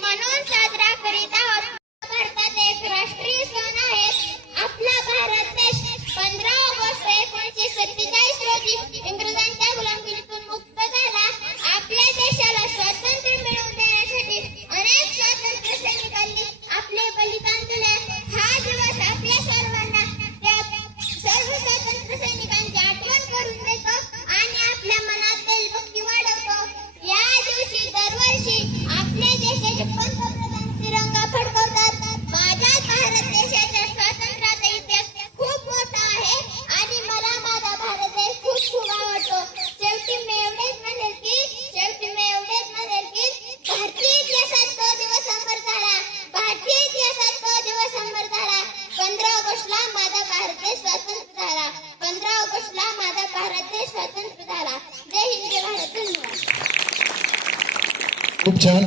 म्हणून साजरा करीत भारतात एक राष्ट्रीय सण आहे. आपला भारत देश पंधरा ऑगस्ट एकोणीसशे सत्तेचाळीस रोजी इंग्रजांच्या गुलामगिरीतून मुक्त झाला. आपल्या देशाला पंधरा ऑगस्टला माझा भारत देश स्वतंत्र झाला. पंधरा ऑगस्टला माझा भारत देश स्वतंत्र झाला. जय हिंद भारत धन्यवाद. खूप छान.